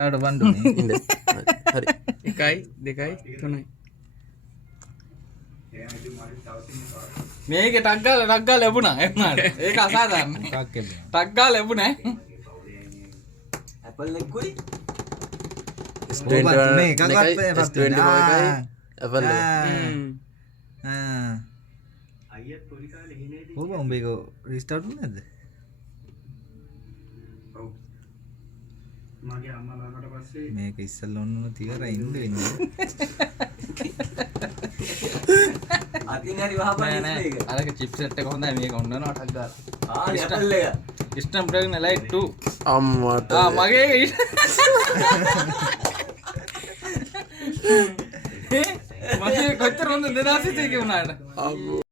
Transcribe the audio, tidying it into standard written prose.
ආඩ බණ්ඩුනේ ඉන්න හරි 1 2 3 මේක ටක් ගාලා ලැබුණා එන්නාට ඒක අසාධාරණයි එකක් එබුණා ටක් ගාලා ලැබුණා ඇපල් එක්කුයි S21 මේ එකක්වත් එකයි S21 එකයි Apple අයියත් පොඩි කාලේ හිනේදී ඔබ උඹේක රිස්ටාර්ට් වුනේ නැද්ද ඔව් මගේ අම්මා ලාකට පස්සේ මේක ඉස්සෙල්ලා ඔන්න තියලා ඉන්න වෙන්නේ අතින් හරි වහපන් මේක අරක චිප් සෙට් එක හොඳයි මේක ඔන්නනවා ටක් ගාලා ඇපල් එක System Dragon Elite 2 අම්මට මගේ මගේ කොච්චර හොඳ 2021 වුණාට අම්මෝ